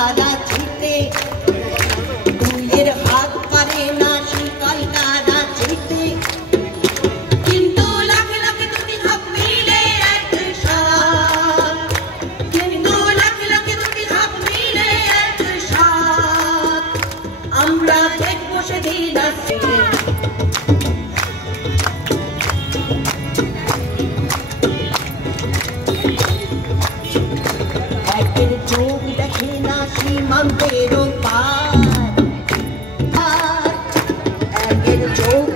তারা চিতে, দুইয়ের হাত পারে না শিকল তারা চিতে, কিন্তু লাখে লাখে দুটি হাত মিলে একসাথ, কিন্তু লাখে লাখে দুটি হাত মিলে একসাথ, আমরা দেখবো সেদিন আসছে। একের চোখ দেখে না সীমান্তের পার, একের চোখ